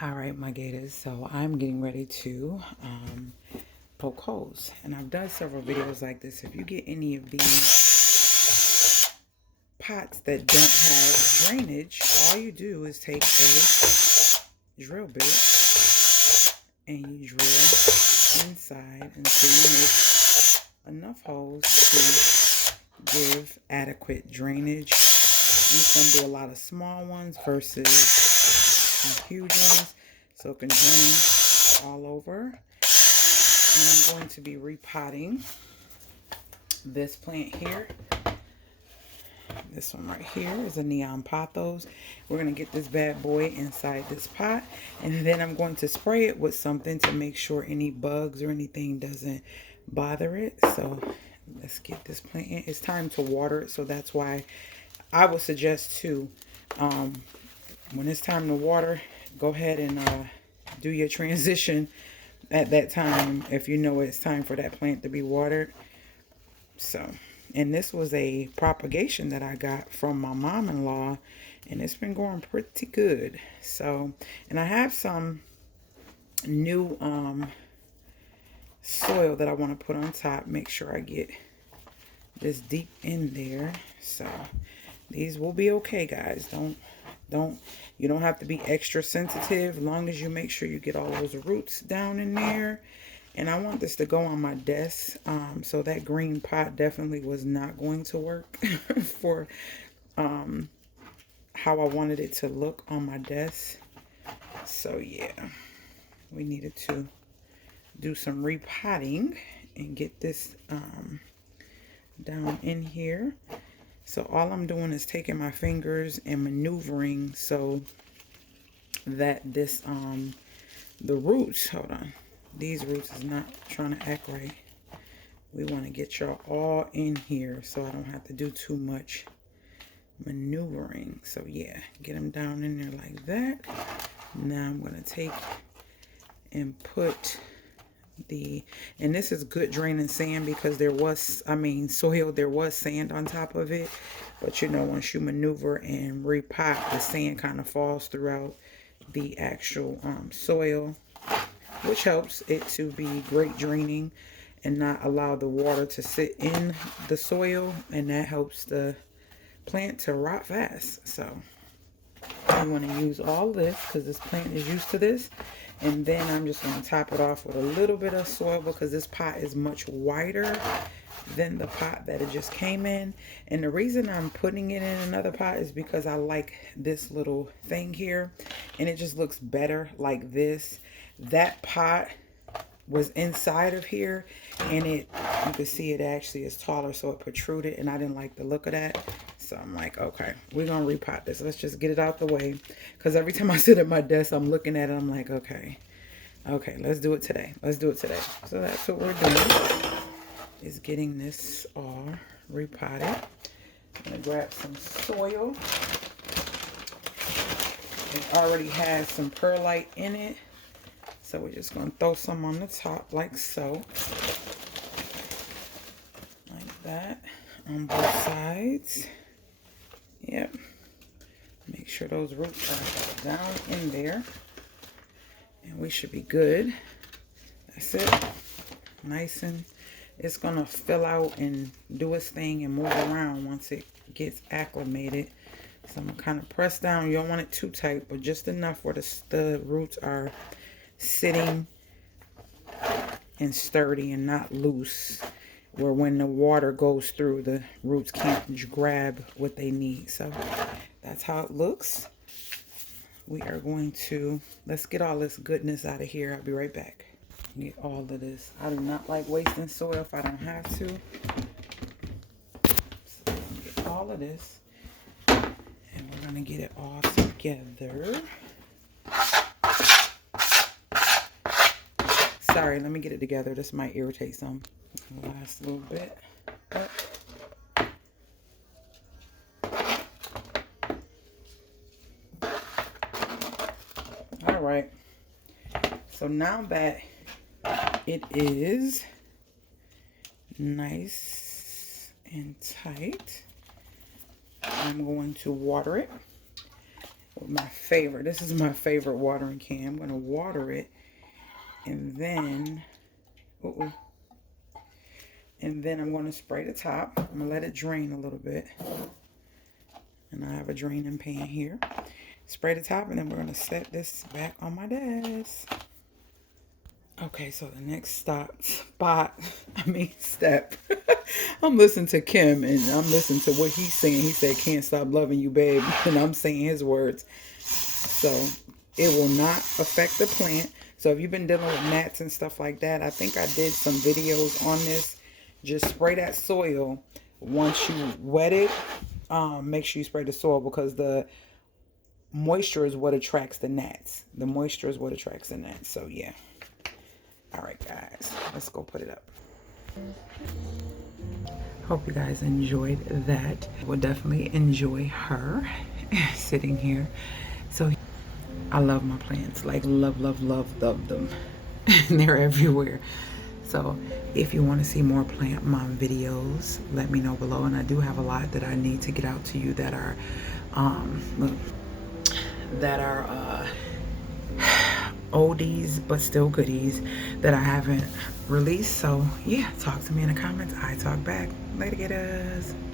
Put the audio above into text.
All right, my gators, so I'm getting ready to poke holes, and I've done several videos like this. If you get any of these pots that don't have drainage, all you do is take a drill bit and you drill inside until you make enough holes to give adequate drainage. You can do a lot of small ones versus some huge ones, so it can drain all over. And I'm going to be repotting this plant here. This one right here is a neon Pathos. We're going to get this bad boy inside this pot, and then I'm going to spray it with something to make sure any bugs or anything doesn't bother it. So let's get this plant in. It's time to water it, so that's why I would suggest to when it's time to water, go ahead and do your transition at that time if you know it's time for that plant to be watered. So, and this was a propagation that I got from my mom-in-law, and it's been going pretty good. So, and I have some new soil that I want to put on top. Make sure I get this deep in there. So these will be okay, guys. You don't have to be extra sensitive, as long as you make sure you get all those roots down in there. And I want this to go on my desk, so that green pot definitely was not going to work for how I wanted it to look on my desk. So yeah, we needed to do some repotting and get this down in here. So all I'm doing is taking my fingers and maneuvering so that this, the roots, hold on, these roots is not trying to act right. We want to get y'all all in here so I don't have to do too much maneuvering. So yeah, get them down in there like that. Now I'm going to take and put and this is good draining sand, because there was, soil, there was sand on top of it. But you know, once you maneuver and repot, the sand kind of falls throughout the actual soil, which helps it to be great draining and not allow the water to sit in the soil, and that helps the plant to rot fast. So you want to use all this because this plant is used to this. And then I'm just going to top it off with a little bit of soil, because this pot is much wider than the pot that it just came in. And the reason I'm putting it in another pot is because I like this little thing here, and it just looks better like this. That pot was inside of here, and you can see it actually is taller, so it protruded, and I didn't like the look of that. So I'm like, okay, we're gonna repot this. Let's just get it out the way, because every time I sit at my desk, I'm looking at it, I'm like, okay, let's do it today. Let's do it today. So that's what we're doing, is getting this all repotted. I'm gonna grab some soil. It already has some perlite in it, so we're just gonna throw some on the top like so, like that, on both sides. Yep. Make sure those roots are down in there, and we should be good. That's it. Nice, and it's gonna fill out and do its thing and move around once it gets acclimated. So I'm gonna kind of press down. You don't want it too tight, but just enough where the roots are sitting and sturdy and not loose, where when the water goes through, the roots can't grab what they need. So that's how it looks. We are going to, let's get all this goodness out of here. I'll be right back. Get all of this. I do not like wasting soil if I don't have to. So I'm gonna get all of this, and we're gonna get it all together. Sorry, let me get it together. This might irritate some. It'll last a little bit. But all right. So now that it is nice and tight, I'm going to water it. with my favorite. This is my favorite watering can. I'm going to water it. And then, and then I'm going to spray the top. I'm going to let it drain a little bit. And I have a draining pan here. Spray the top, and then we're going to set this back on my desk. Okay, so the next step. I'm listening to Kim, and I'm listening to what he's saying. He said, "Can't stop loving you, babe." And I'm saying his words. So it will not affect the plant. So if you've been dealing with gnats and stuff like that, I think I did some videos on this. Just spray that soil once you wet it. Make sure you spray the soil, because the moisture is what attracts the gnats. The moisture is what attracts the gnats. So yeah. All right, guys, let's go put it up. Hope you guys enjoyed that. We'll definitely enjoy her sitting here. So I love my plants, like love them. And they're everywhere. So if you want to see more plant mom videos, let me know below. And I do have a lot that I need to get out to you that are oldies but still goodies that I haven't released. So yeah, talk to me in the comments. I talk back. Later, getters.